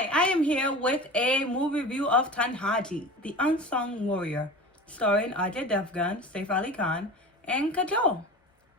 Hi, I am here with a movie review of Tanhaji, the Unsung Warrior, starring Ajay, Devgan, Saif Ali Khan, and Kajol.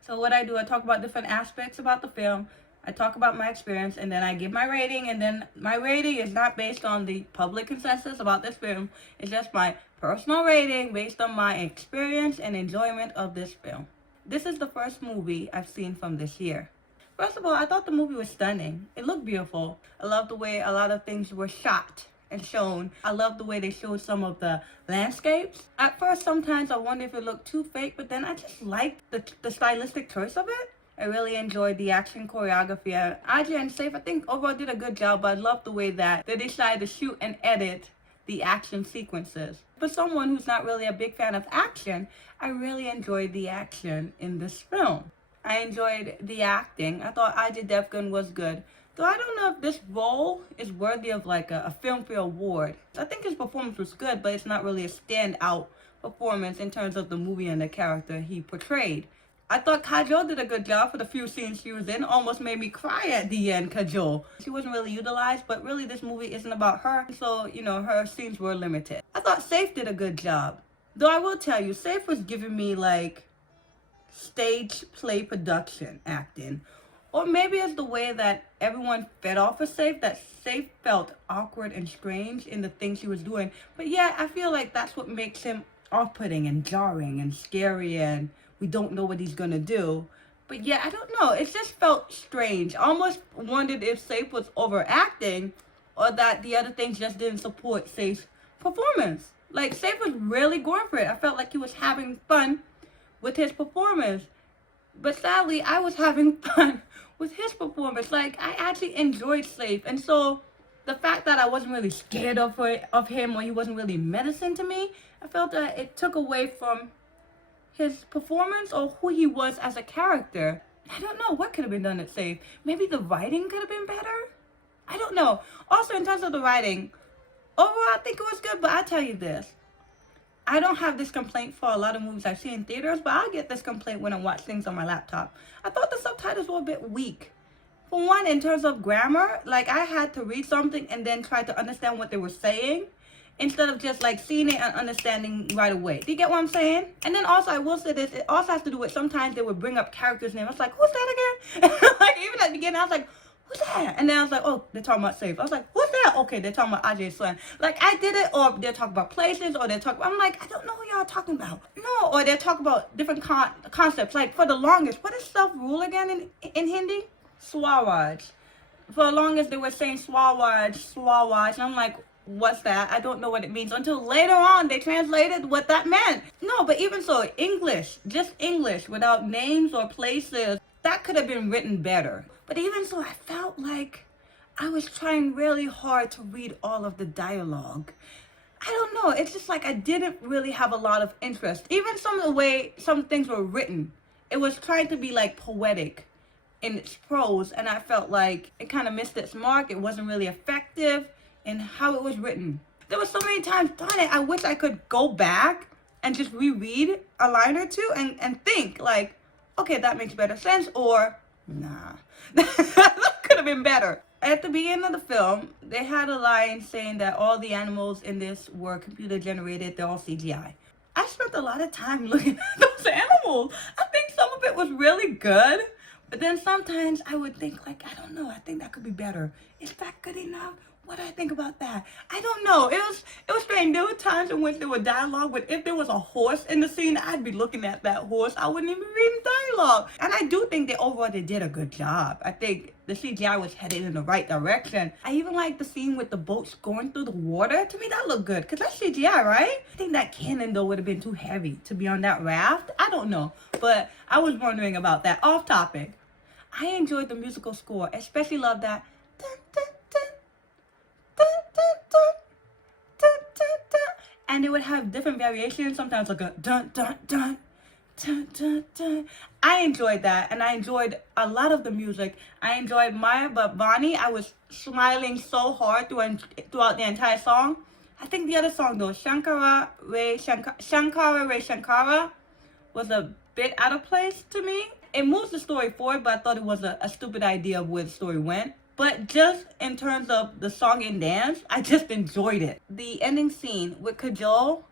So what I do, I talk about different aspects about the film, I talk about my experience, and then I give my rating, and then my rating is not based on the public consensus about this film. It's just my personal rating based on my experience and enjoyment of this film. This is the first movie I've seen from this year. First of all, I thought the movie was stunning. It looked beautiful. I love the way a lot of things were shot and shown. I love the way they showed some of the landscapes. At first, sometimes I wonder if it looked too fake, but then I just liked the stylistic choice of it. I really enjoyed the action choreography. Ajay and Saif, I think, overall did a good job, but I love the way that they decided to shoot and edit the action sequences. For someone who's not really a big fan of action, I really enjoyed the action in this film. I enjoyed the acting. I thought Ajay Devgan was good. Though I don't know if this role is worthy of like a Filmfare Award. I think his performance was good, but it's not really a standout performance in terms of the movie and the character he portrayed. I thought Kajol did a good job for the few scenes she was in. Almost made me cry at the end, Kajol. She wasn't really utilized, but really this movie isn't about her. So, her scenes were limited. I thought Saif did a good job. Though I will tell you, Saif was giving me like stage play production acting, or maybe it's the way that everyone fed off of Saif, that Saif felt awkward and strange in the things he was doing. But yeah, I feel like that's what makes him off-putting and jarring and scary, and we don't know what he's gonna do. But yeah, I don't know, it just felt strange. I almost wondered if Saif was overacting or that the other things just didn't support Saif's performance. Like, Saif was really going for it. I felt like he was having fun with his performance, but sadly I was having fun with his performance. Like, I actually enjoyed Saif, and so the fact that I wasn't really scared of him, or he wasn't really medicine to me, I felt that it took away from his performance or who he was as a character. I don't know what could have been done at Saif. Maybe the writing could have been better. I don't know. Also, in terms of the writing, overall I think it was good, but I tell you this, I don't have this complaint for a lot of movies I've seen in theaters, but I'll get this complaint when I watch things on my laptop. I thought the subtitles were a bit weak. For one, in terms of grammar, like I had to read something and then try to understand what they were saying, instead of just like seeing it and understanding right away. Do you get what I'm saying? And then also, I will say this, it also has to do with sometimes they would bring up characters' names. I was like, who's that again? Like, even at the beginning, I was like, who's that? And then I was like, oh, they're talking about Saif. I was like, who's that? Okay, they're talking about Ajay's son. Like, I did it, or they're talking about places, or they're talking, I'm like, I don't know who y'all are talking about. No, or they're talking about different concepts. Like, for the longest, what is self-rule again in Hindi? Swaraj. For the longest, they were saying Swaraj, Swaraj, and I'm like, what's that? I don't know what it means, until later on they translated what that meant. No, but even so, English, just English, without names or places, that could have been written better. But even so, I felt like I was trying really hard to read all of the dialogue. I don't know, it's just like I didn't really have a lot of interest. Even some of the way some things were written, it was trying to be like poetic in its prose, and I felt like it kind of missed its mark. It wasn't really effective in how it was written. There were so many times, darn it, I wish I could go back and just reread a line or two and think like, okay, that makes better sense, or nah, that could have been better. At the beginning of the film, they had a line saying that all the animals in this were computer generated, they're all CGI. I spent a lot of time looking at those animals. I think some of it was really good, but then sometimes I would think like, I don't know, I think that could be better. Is that good enough? What do I think about that? I don't know. It was strange. There were times in which there were dialogue, but if there was a horse in the scene, I'd be looking at that horse. I wouldn't even read the dialogue. And I do think that overall they did a good job. I think the CGI was headed in the right direction. I even like the scene with the boats going through the water. To me, that looked good, because that's CGI, right? I think that cannon, though, would have been too heavy to be on that raft. I don't know, but I was wondering about that. Off topic. I enjoyed the musical score, especially love that dun, dun, dun, dun, dun, dun, dun, dun, dun. And it would have different variations, sometimes like a dun dun dun dun dun dun. I enjoyed that, and I enjoyed a lot of the music. I enjoyed Maya, but Vani, I was smiling so hard throughout the entire song. I think the other song though, Shankara Re Shankara, was a bit out of place to me. It moves the story forward, but I thought it was a stupid idea of where the story went. But just in terms of the song and dance, I just enjoyed it. The ending scene with Kajol,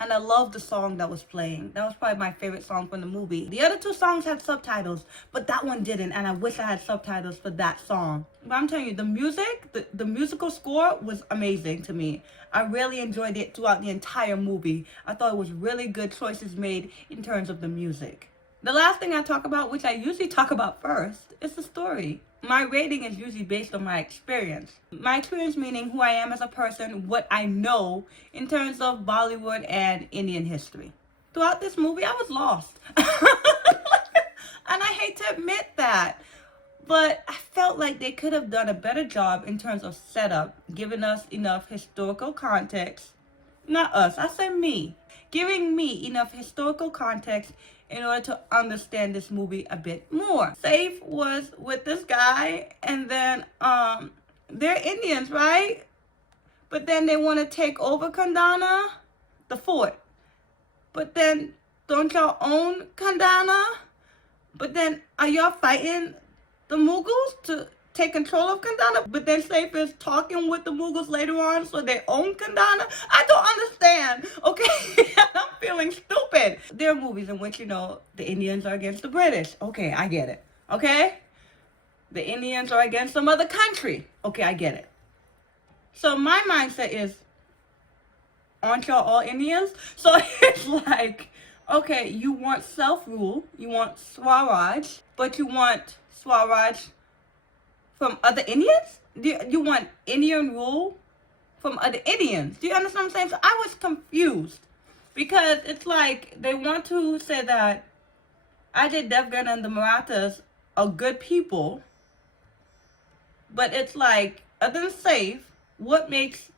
and I love the song that was playing. That was probably my favorite song from the movie. The other two songs had subtitles, but that one didn't, and I wish I had subtitles for that song. But I'm telling you, the music, the musical score was amazing to me. I really enjoyed it throughout the entire movie. I thought it was really good choices made in terms of the music. The last thing I talk about, which I usually talk about first, is the story. My rating is usually based on my experience. My experience meaning who I am as a person, what I know in terms of Bollywood and Indian history. Throughout this movie, I was lost. And I hate to admit that. But I felt like they could have done a better job in terms of setup, giving us enough historical context. Not us, I say me. Giving me enough historical context in order to understand this movie a bit more. Saif was with this guy, and then they're Indians, right? But then they want to take over Kandana, the fort. But then don't y'all own Kandana? But then are y'all fighting the Mughals to take control of Kandana? But then Saif is talking with the Mughals later on, so they own Kandana? I don't understand, okay? I'm feeling stupid. There are movies in which, you know, the Indians are against the British. Okay, I get it, okay? The Indians are against some other country. Okay, I get it. So my mindset is, aren't y'all all Indians? So it's like, okay, you want self-rule, you want Swaraj, but you want Swaraj from other Indians? Do you want Indian rule from other Indians? Do you understand what I'm saying? So I was confused because it's like they want to say that Ajay Devgan and the Marathas are good people, but it's like, other than Saif, what makes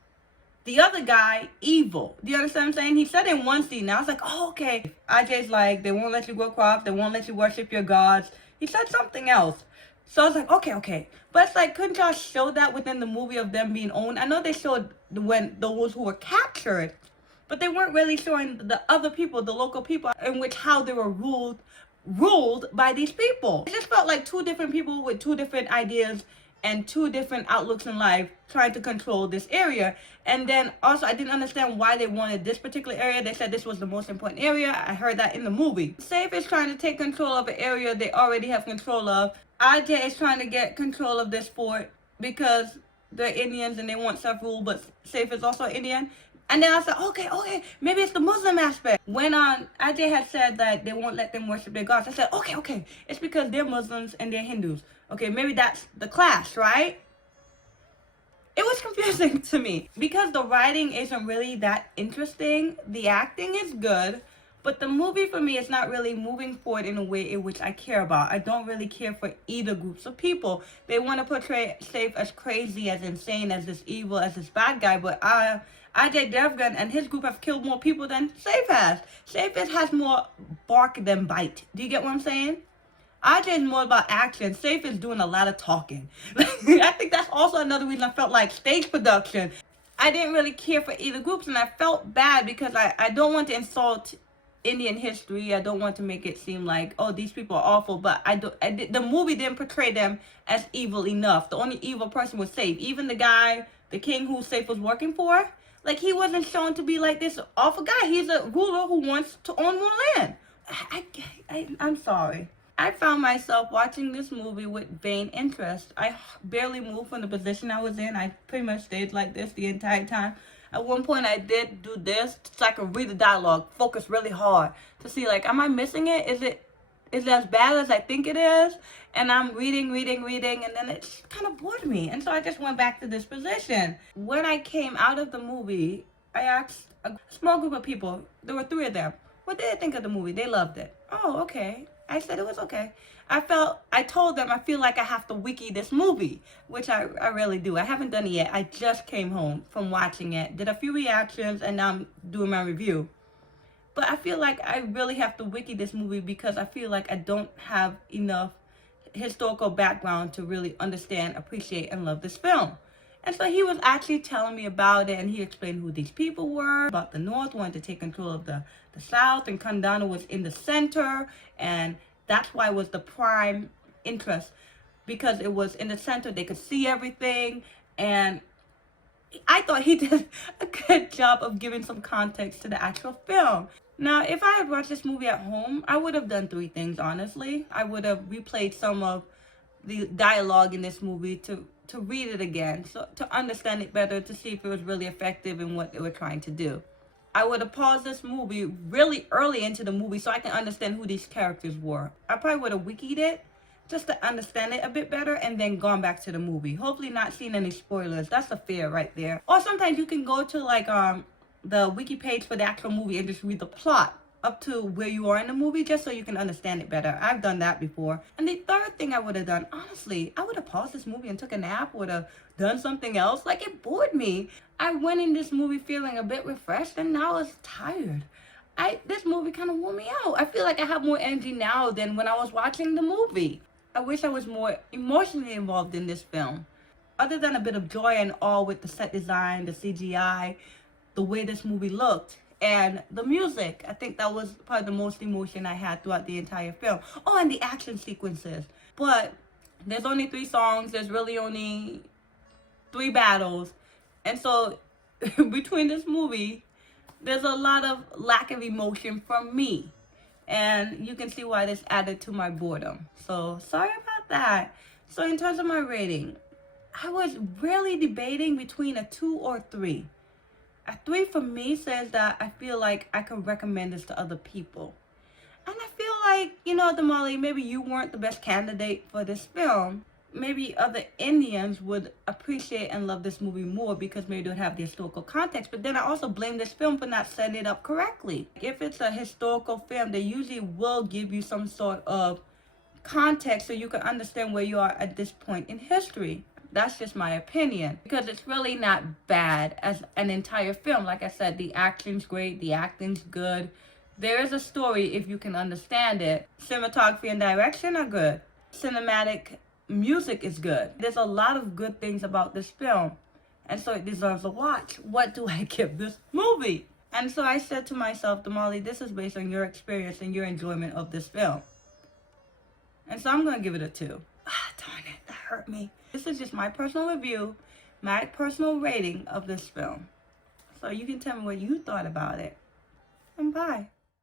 the other guy evil? Do you understand what I'm saying? He said in one scene, I was like, oh, okay. Ajay's like, they won't let you grow crops, they won't let you worship your gods. He said something else. So I was like, okay. But it's like, couldn't y'all show that within the movie of them being owned? I know they showed when those who were captured, but they weren't really showing the other people, the local people, in which how they were ruled by these people. It just felt like two different people with two different ideas and two different outlooks in life trying to control this area. And then also I didn't understand why they wanted this particular area. They said this was the most important area. I heard that in the movie. Saif is trying to take control of an area they already have control of. Ajay is trying to get control of this fort because they're Indians and they want self-rule, but Saif is also Indian. And then I said, okay, maybe it's the Muslim aspect. When Ajay had said that they won't let them worship their gods, I said, okay, it's because they're Muslims and they're Hindus. Okay, maybe that's the clash, right? It was confusing to me because the writing isn't really that interesting. The acting is good, but the movie for me is not really moving forward in a way in which I care about. I don't really care for either groups of people. They want to portray Saif as crazy, as insane, as this evil, as this bad guy, but Ajay Devgan and his group have killed more people than Saif has. Saif has more bark than bite. Do you get what I'm saying? Ajay is more about action. Saif is doing a lot of talking. I think that's also another reason I felt like stage production. I didn't really care for either groups, and I felt bad because I don't want to insult Indian history. I don't want to make it seem like, oh, these people are awful, but the movie didn't portray them as evil enough. The only evil person was Saif. Even the guy, the king who Saif was working for, like, he wasn't shown to be like this awful guy. He's a ruler who wants to own more land. I'm sorry. I found myself watching this movie with vain interest. I barely moved from the position I was in. I pretty much stayed like this the entire time. At one point, I did do this so I could read the dialogue, focus really hard to see, like, am I missing it? Is it as bad as I think it is? And I'm reading, and then it kind of bored me. And so I just went back to this position. When I came out of the movie, I asked a small group of people, there were 3 of them, what did they think of the movie? They loved it. Oh, okay. I said it was okay. I told them I feel like I have to wiki this movie, which I really do. I haven't done it yet. I just came home from watching it, did a few reactions, and now I'm doing my review. But I feel like I really have to wiki this movie because I feel like I don't have enough historical background to really understand, appreciate, and love this film. And so he was actually telling me about it, and he explained who these people were, about the North wanting to take control of the South, and Kandana was in the center, and that's why it was the prime interest because it was in the center. They could see everything, and I thought he did a good job of giving some context to the actual film. Now, if I had watched this movie at home, I would have done three things, honestly. I would have replayed some of the dialogue in this movie to read it again, so to understand it better, to see if it was really effective in what they were trying to do. I would have paused this movie really early into the movie so I can understand who these characters were. I probably would have wikied it just to understand it a bit better and then gone back to the movie. Hopefully not seeing any spoilers. That's a fear right there. Or sometimes you can go to like the wiki page for the actual movie and just read the plot up to where you are in the movie just so you can understand it better. I've done that before. And the third thing I would have done, honestly, I would have paused this movie and took a nap, would have done something else. Like, it bored me. I went in this movie feeling a bit refreshed and now I was tired. This movie kind of wore me out. I feel like I have more energy now than when I was watching the movie. I wish I was more emotionally involved in this film. Other than a bit of joy and awe with the set design, the CGI, the way this movie looked, and the music. I think that was probably the most emotion I had throughout the entire film. Oh, and the action sequences. But there's only 3 songs. There's really only 3 battles. And so between this movie, there's a lot of lack of emotion from me. And you can see why this added to my boredom. So sorry about that. So in terms of my rating, I was really debating between a 2 or 3. A 3 for me says that I feel like I could recommend this to other people. And I feel like, Damali, maybe you weren't the best candidate for this film. Maybe other Indians would appreciate and love this movie more because maybe they would have the historical context. But then I also blame this film for not setting it up correctly. If it's a historical film, they usually will give you some sort of context so you can understand where you are at this point in history. That's just my opinion, because it's really not bad as an entire film. Like I said, the acting's great, the acting's good. There is a story if you can understand it. Cinematography and direction are good. Cinematic music is good. There's a lot of good things about this film, and so it deserves a watch. What do I give this movie? And so I said to myself, Damali, this is based on your experience and your enjoyment of this film. And so I'm going to give it a 2. Darn it, that hurt me. This is just my personal review, my personal rating of this film. So you can tell me what you thought about it. And bye.